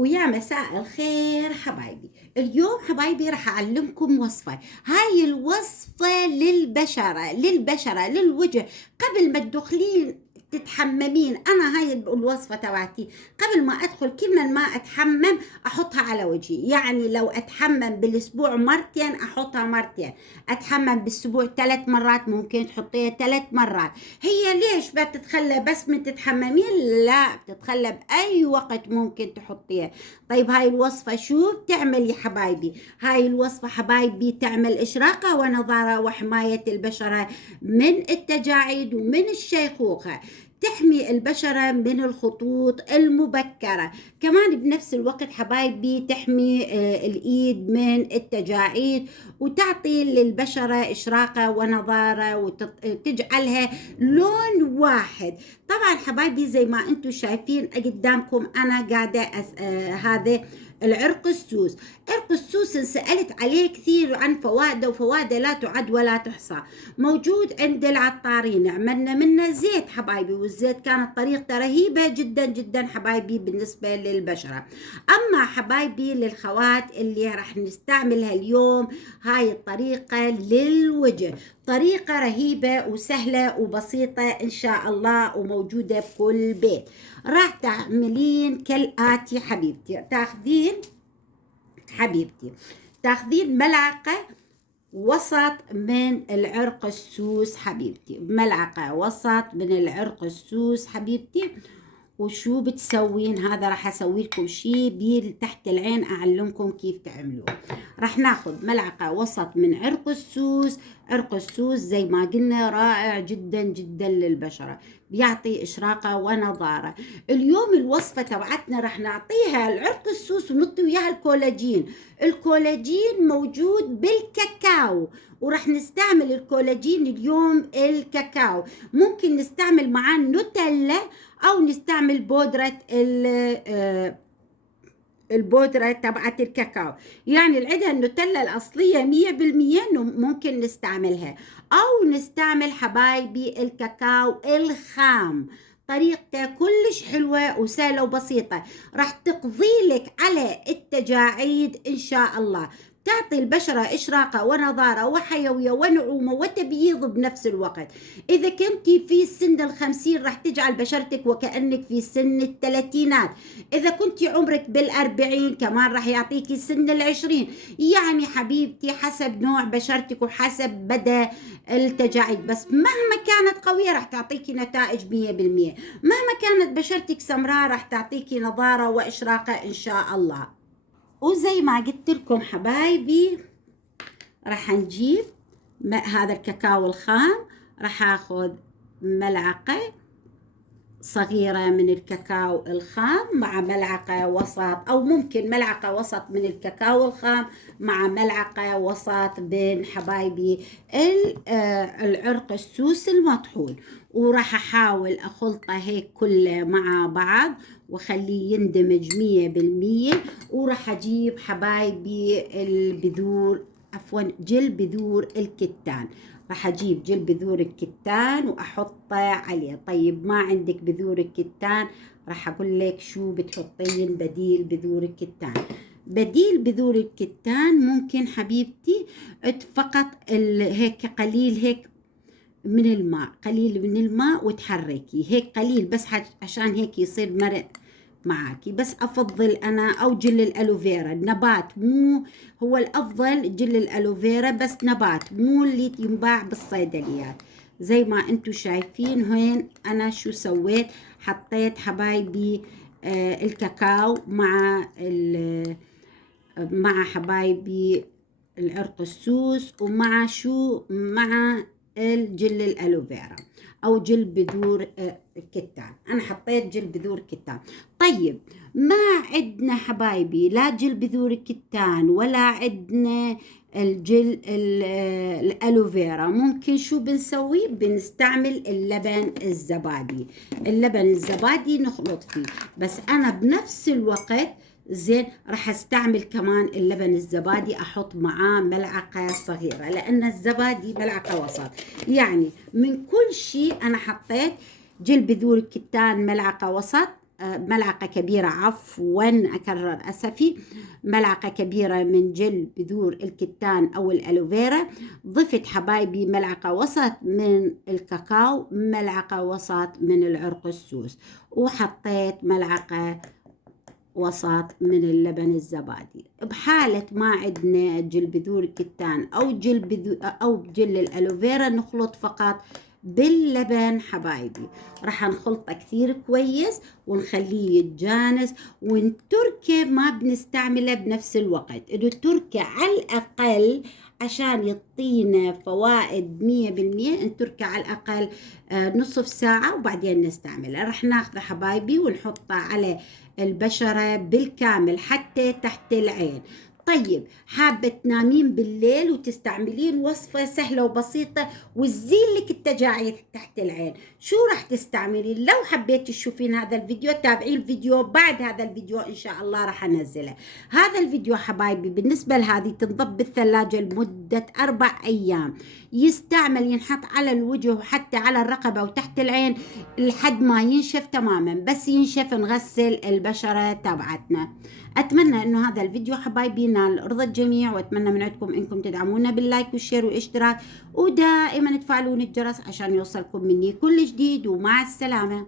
ويا مساء الخير حبايبي. اليوم حبايبي راح أعلمكم وصفة. هاي الوصفة للبشرة للوجه. قبل ما تدخلين تتحممين، أنا هاي الوصفة تبعتي قبل ما أدخل كل ما أتحمم أحطها على وجهي. يعني لو أتحمم بالأسبوع مرتين أحطها مرتين، أتحمم بالأسبوع 3 مرات ممكن تحطيها 3 مرات. هي ليش بتتخلى بس من تتحممين؟ لا، بتتخلى بأي وقت ممكن تحطيها. طيب هاي الوصفة شو بتعمل يا حبايبي؟ هاي الوصفة حبايبي تعمل إشراقة ونضارة وحماية البشرة من التجاعيد ومن الشيخوخة، تحمي البشرة من الخطوط المبكرة، كمان بنفس الوقت حبايبي تحمي الإيد من التجاعيد وتعطي للبشرة إشراقة ونضارة وتجعلها لون واحد. طبعا حبايبي زي ما انتم شايفين قدامكم أنا قاعدة هذا العرق السوس. عرق السوس سألت عليه كثير عن فوائده، وفوائده لا تعد ولا تحصى. موجود عند العطارين، عملنا منه زيت حبايبي، والزيت كانت طريقته رهيبة جدا جدا حبايبي بالنسبة للبشرة. أما حبايبي للخوات اللي راح نستعملها اليوم، هاي الطريقة للوجه، طريقة رهيبة وسهلة وبسيطة إن شاء الله وموجودة بكل بيت. راح تعملين كالآتي حبيبتي تاخذين ملعقة وسط من العرق السوس حبيبتي، ملعقة وسط من العرق السوس حبيبتي. وشو بتسوين؟ هذا راح اسوي لكم شيء بير تحت العين اعلمكم كيف تعملوه. راح ناخذ ملعقة وسط من عرق السوس. عرق السوس زي ما قلنا رائع جدا جدا للبشرة، بيعطي إشراقة ونضارة. اليوم الوصفة تبعتنا راح نعطيها العرق السوس ونعطي وياها الكولاجين. الكولاجين موجود بالكاكاو، وراح نستعمل الكولاجين اليوم الكاكاو. ممكن نستعمل معاه نوتيلا أو نستعمل بودرة البودرة تبعت الكاكاو. يعني العدة النوتيلا الأصلية 100% ممكن نستعملها، أو نستعمل حبايبي الكاكاو الخام. طريقته كلش حلوة وسهلة وبسيطة، راح تقضي لك على التجاعيد إن شاء الله. تعطي البشرة إشراقة ونضارة وحيوية ونعومة وتبييض بنفس الوقت. إذا كنتي في سن 50 راح تجعل بشرتك وكأنك في سن 30. إذا كنتي عمرك بال40 كمان راح يعطيكي سن 20. يعني حبيبتي حسب نوع بشرتك وحسب بدأ التجاعيد، بس مهما كانت قوية راح تعطيكي نتائج 100%. مهما كانت بشرتك سمراء راح تعطيكي نضارة وإشراقة إن شاء الله. وزي ما قلت لكم حبايبي راح نجيب هذا الكاكاو الخام. راح اخذ ملعقة صغيرة من الكاكاو الخام مع ملعقة وسط، او ممكن ملعقة وسط من الكاكاو الخام مع ملعقة وسط بين حبايبي العرق السوس المطحون. وراح احاول اخلطه هيك كله مع بعض وخليه يندمج 100%. وراح اجيب حبايبي البذور، عفوا جل بذور الكتان. راح اجيب جل بذور الكتان واحطه عليه. طيب ما عندك بذور الكتان، راح اقول لك شو بتحطين بديل بذور الكتان. بديل بذور الكتان ممكن حبيبتي فقط هيك قليل هيك من الماء، قليل من الماء وتحركي هيك قليل بس عشان هيك يصير مرق معاكي. بس افضل انا او جل الالوفيرا النبات، مو هو الافضل جل الالوفيرا بس نبات، مو اللي ينباع بالصيدليات. زي ما انتم شايفين هين انا شو سويت، حطيت حبايبي الكاكاو مع حبايبي العرق السوس ومع شو مع الجل الالوفيرا او جل بذور الكتان. انا حطيت جل بذور الكتان. طيب ما عندنا حبايبي لا جل بذور الكتان ولا عندنا الجل الالوفيرا، ممكن شو بنسوي؟ بنستعمل اللبن الزبادي. اللبن الزبادي نخلط فيه، بس انا بنفس الوقت زين راح استعمل كمان اللبن الزبادي، احط معاه ملعقة صغيرة لان الزبادي ملعقة وسط. يعني من كل شيء انا حطيت جل بذور الكتان ملعقة وسط، ملعقة كبيرة، عفوا أكرر أسفي، ملعقة كبيرة من جل بذور الكتان أو الألوفيرا. ضفت حبايبي ملعقة وسط من الكاكاو، ملعقة وسط من العرق السوس، وحطيت ملعقة وسط من اللبن الزبادي. بحالة ما عندنا جل بذور الكتان أو جل الألوفيرا، نخلط فقط باللبن حبايبي. راح نخلطه كثير كويس ونخليه يتجانس، والتركة ما بنستعمله بنفس الوقت، التركة على الأقل عشان يعطينا فوائد 100%، التركة على الأقل نصف ساعة وبعدين نستعمله. راح ناخذه حبايبي ونحطه على البشرة بالكامل حتى تحت العين. طيب حابة تنامين بالليل وتستعملين وصفة سهلة وبسيطة وتزيل لك التجاعيد تحت العين، شو راح تستعملين؟ لو حبيت تشوفين هذا الفيديو تابعي الفيديو بعد هذا الفيديو إن شاء الله راح أنزله. هذا الفيديو حبايبي بالنسبة لهذه تنضب بالثلاجة لمدة 4 أيام، يستعمل ينحط على الوجه وحتى على الرقبة وتحت العين لحد ما ينشف تماما، بس ينشف نغسل البشرة تبعتنا. أتمنى إنه هذا الفيديو حبايبي ينال رضا الجميع، وأتمنى من عندكم إنكم تدعمونا باللايك والشير والاشتراك، ودائما تفعلون الجرس عشان يوصلكم مني كل جديد. ومع السلامة.